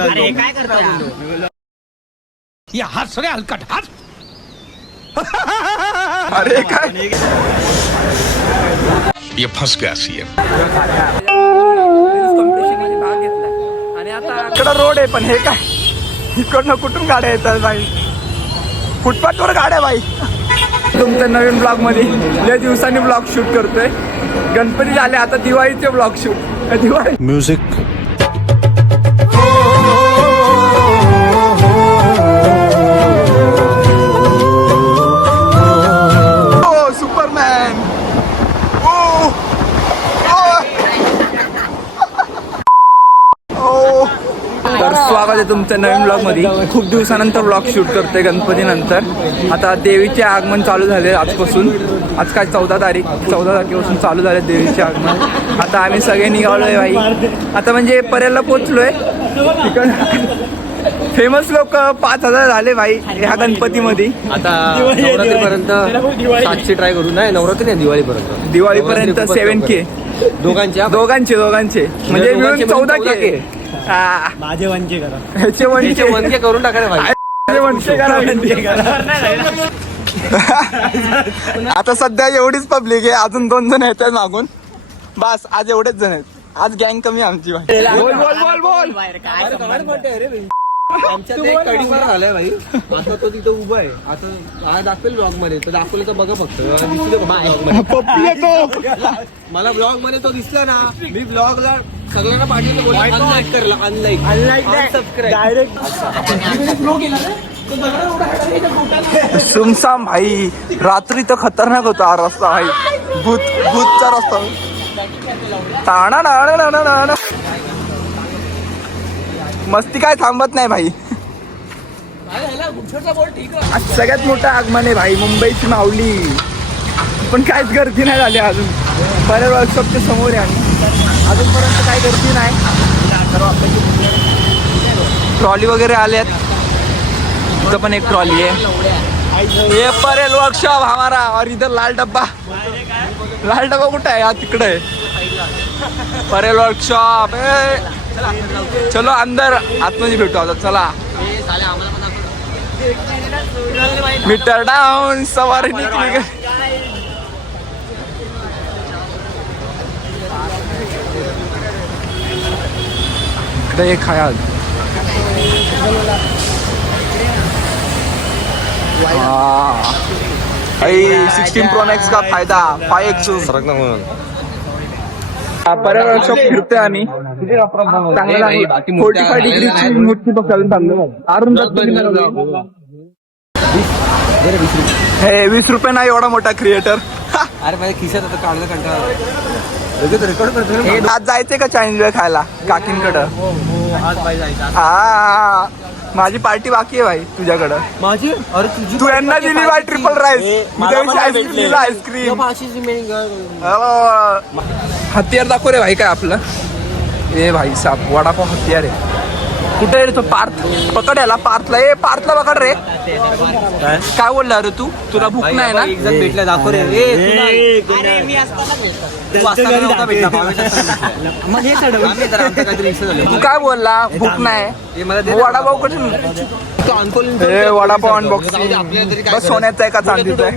अरे काय करतो ये हंस रे हलकट हंस. अरे काय ये फंस गया सीएम. आणि आता इकडं रोड आहे पण हे काय इकडनं कुठून गाड्या येतात बाई. फुटपाथवर गाड्या बाई. तुमच्या नवीन ब्लॉग मध्ये लय दिवसांनी ब्लॉग शूट करतोय. गणपती झाले आता दिवाळीचे blog shoot. Diwali music. Superman. तर स्वागत आहे तुमच्या नवीन ब्लॉग मध्ये. खूप दिवसानंतर ब्लॉग शूट करतोय गणपती नंतर. आता देवीचे आगमन चालू झाले आजपासून. आज काय 14 तारखेपासून चालू झाले देवीचे आगमन. आता आम्ही सगळे निघालोय बाई. आता म्हणजे परेलला पोचलोय. फेमस लोक 5000 झाले भाई ह्या गणपतीमध्ये. आता नवरात्रीपर्यंत 700 ट्राय करू. नाही नवरात्री नाही, दिवाळीपर्यंत 7K दोघांचे म्हणजे मिळून 14K. माझे वनके करा. ह्याचे 1K करून टाका भाई. आता सध्या एवढीच पब्लिक आहे. अजून 2 जण येतात मागून. बस आज एवढेच जण आहेत. आज गँग कमी आमची. बोल आमच्यात एक कडिंग झालाय भाई. आता तो तिथं उभा आहे. आता हा दाखवेल ब्लॉग मध्ये. तो दाखवलं तर बघा फक्त. मला ब्लॉग मध्ये तो दिसला ना. मी ब्लॉगला सगळ्यांना पाठवलं. अनलाईक करला. Unlike subscribe. सुमसाम भाई. रात्री तर खतरनाक होता हा रस्ता भाई. भूतचा रस्ता. टाणा मस्ती काय थांबत नाही भाई. आज सगळ्यात मोठं आगमन आहे भाई. मुंबईची माऊली. पण काहीच गर्दी नाही झाली अजून. बऱ्याच वर्कशॉपच्या समोर आहे आम्ही. अजूनपर्यंत काही गर्दी नाही. ट्रॉली वगैरे आल्यात. इथं पण एक ट्रॉली आहे. ये परेल वर्कशॉप हमारा. और इधर लाल डब्बा कुठं आहे? हा तिकडे आहे परेल वर्कशॉप. चलो अंदर आतमध्ये भेटू आता. चला मीटर डाऊन. सवारी निघली. इकडे एक आहे. 16 Pro Max का फायदा 5x म्हणून. पर्यावरण वर्कशॉप फिरतोय आम्ही. चांगला 45 डिग्रीची मूर्ती बघायला चांगलं. अरुण हे 20 रुपये नाही एवढा मोठा क्रिएटर. अरे माझ्या खिशात आता काढलं कंटाळा. रेकॉर्ड करतो. आज जायचंय का चायनीज वेळ खायला काकींकडं? आज पाहिजे जायचं. हा माझी पार्टी बाकी आहे भाई तुझ्याकडं. माझी? अरे तुझी तू यांना दिली बाय ट्रिपल राईस. आईस्क्रीम. हत्यार दाखव रे भाई. काय आपलं ए भाई साप वडापाव हत्यार आहे. कुठे रे तो? पार्थ पकड याला. पार्थला. ए पार्थला पकड रे. काय बोलला रे तू? तुला भूक नाही ना? एक्झाम भेटला दाखव रे. तू काय बोलला? भूक नाही. वडापाव कुठे? वडापाव अनबॉक्सिंग. बस सोन्याचा आहे का चांदीचा आहे?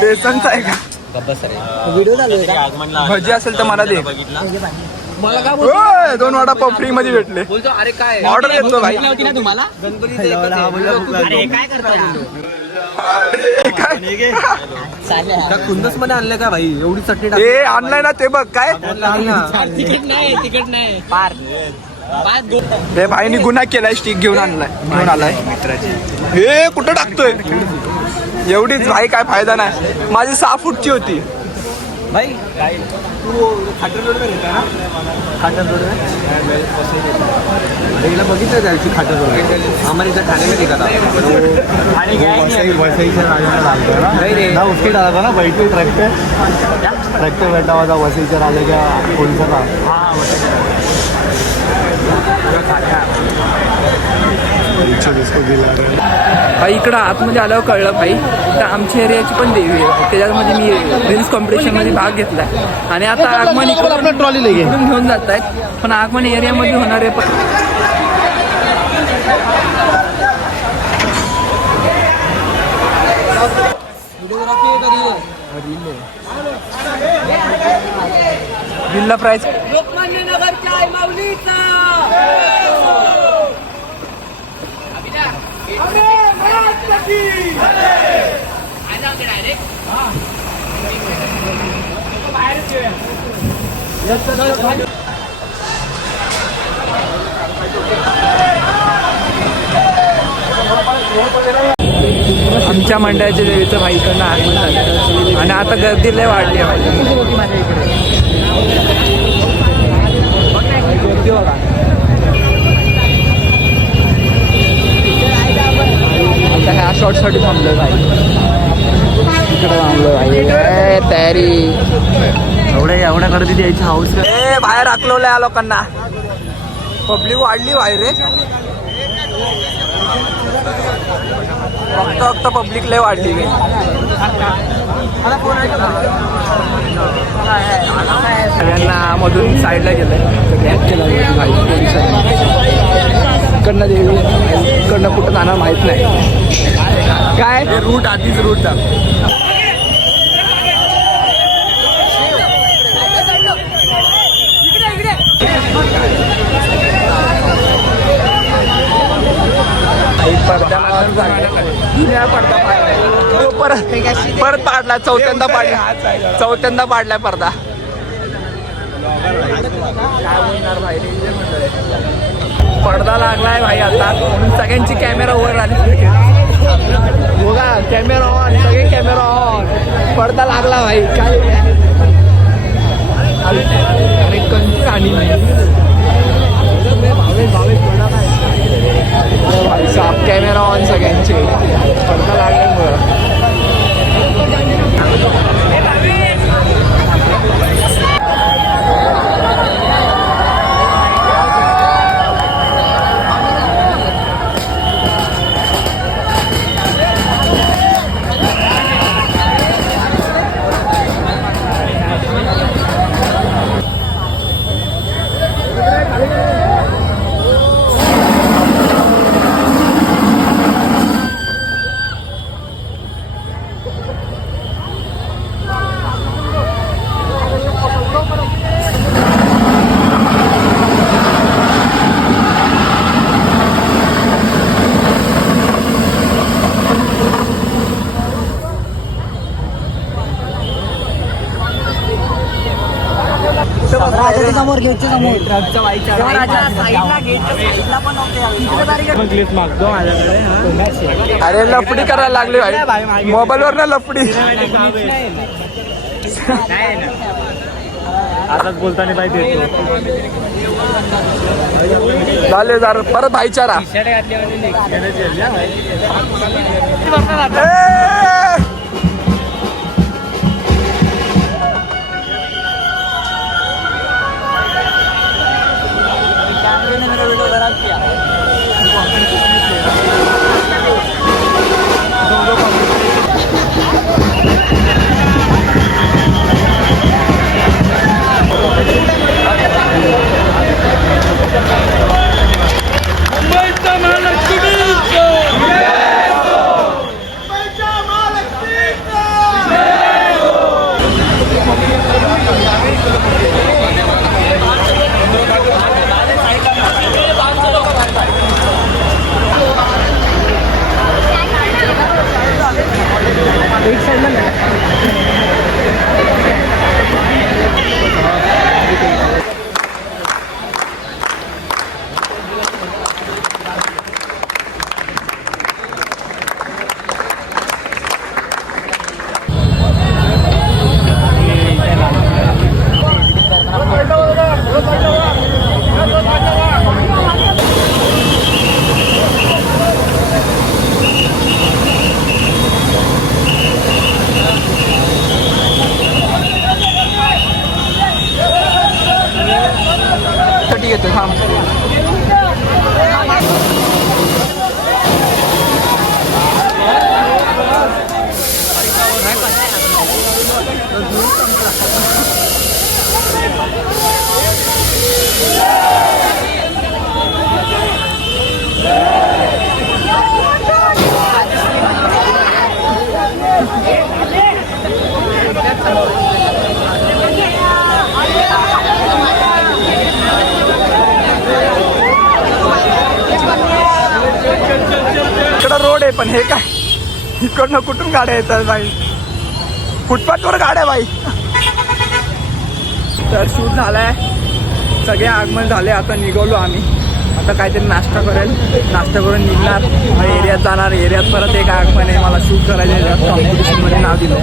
बेसनचा आहे का? भजी असेल तर मला दे. मला काय 2 वडापाव फ्री मध्ये भेटले. बोलतो. अरे काय ऑर्डर देतो भाई. तुम्हाला अरे काय कुंदस मध्ये आणलं का भाई? एवढी चटणी ए आणलाय ना ते बघ. काय तिकीट नाही. ते भाईनी गुन्हा केलाय. स्टिक घेऊन आलाय. हे कुठं टाकतोय? एवढीच भाई. काय फायदा नाही. माझी 6 फूटची होती भाई. तू खाटर रोड का घेता ना? खाटर रोड बघितलं त्या दिवशी. खाटर रोड आम्हाला इथं ठाणे में दिखा था. ना उसके डाला था ना बैठे ट्रक पे बैठा हुआ था. वसईच्या राजाच्या पोलिसाचा. भाई इकडं आतमध्ये आल्यावर कळलं भाई तर आमच्या एरियाची पण देवी आहे. त्याच्यामध्ये मी रील्स कॉम्पिटिशनमध्ये भाग घेतला आणि आता आगमन इकडून ट्रॉली लेके घेऊन जात आहेत. पण आगमन एरियामध्ये होणारे पण बिल्ला प्राइस लोकमान्य नगरच्या आई माऊलीचा आमच्या मंडळाच्या देवीचं भाईकडनं आगमन झालं आणि आता गर्दी लय वाढली आहे माझ्या इकडे. गर्दी बघा. आता ह्या शॉर्टसाठी थांबलोय भाई. इकडे थांबलोय भाई. तयारी एवढ्या गर्दीत यायची हाऊस ए बाहेर आकलवलंय या लोकांना. पब्लिक वाढली बाहेर रे. फक्त पब्लिक लय वाढली गे. सगळ्यांना मधून साईडला गेलंय. इकडनं देवी इकडनं कुठं जाणार माहित नाही. काय रूट आधीच रूट परत पाडला. चौथ्यांदा पाडलाय पडदा. पडदा लागलाय भाई आता. सगळ्यांची कॅमेरा वर आली. बघा कॅमेरा ऑन. सगळे कॅमेरा ऑन. पडदा लागला भाई. काय अरे कंची राणी भाई साहेब. कॅमेरा ऑन सगळ्यांचे. पडदा लागल्यामुळं समोर गेटच्या समोर ट्रकच्या बाईकच्या साईडला गेटच्या पण मागतो माझ्याकडे. अरे लफडी करायला लागली भाई. मोबाईल वर ना लफडी. आताच बोलताना पाहिजे झाले जर परत भाईचारा. येतो थांब. पण हे काय इकडनं कुठून गाड्या येतात बाई, फुटपाथवर गाड्या बाई. तर शूट झालाय, सगळे आगमन झाले. आता निघालो आम्ही, आता काहीतरी नाश्ता करेल, नाश्ता करून निघणार, एरियात जाणार. एरियात परत एक आगमन आहे, मला शूट करायचं कॉम्पिटिशनमध्ये नाव दिलंय.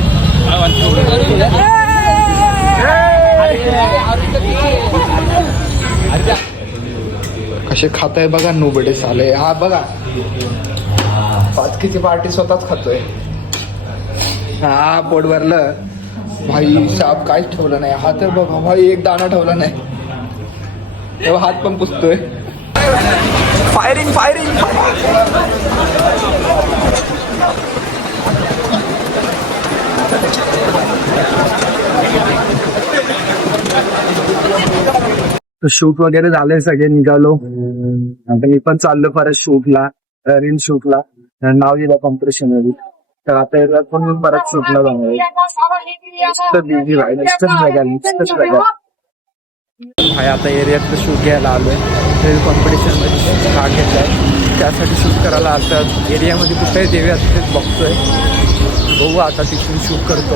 कसे खात आहे बघा नोबडे साले. हा बघा पाचकीची पार्टी स्वतःच खातोय. हा पोट भरलं भाई साहेब, काहीच ठेवलं नाही. हा तर बघा भाई एक दाणा ठेवला नाही, तेव्हा हात पण पुसतोय. Firing firing. शूट वगैरे झाले, सगळे निघालो. आता मी पण चाललो परत शूटला, रील शूटला. नाव दिलं कॉम्पिटिशन मध्ये. तर आता पण मी परत शूटला जाणार. भाई आता एरियातलं शूट घ्यायला आलोय, रील कॉम्पिटिशन मध्ये भाग घेतलाय, त्यासाठी शूट करायला. आता एरियामध्ये कुठेही देऊया तिथेच बघतोय. बघू आता तिथून शूट करतो.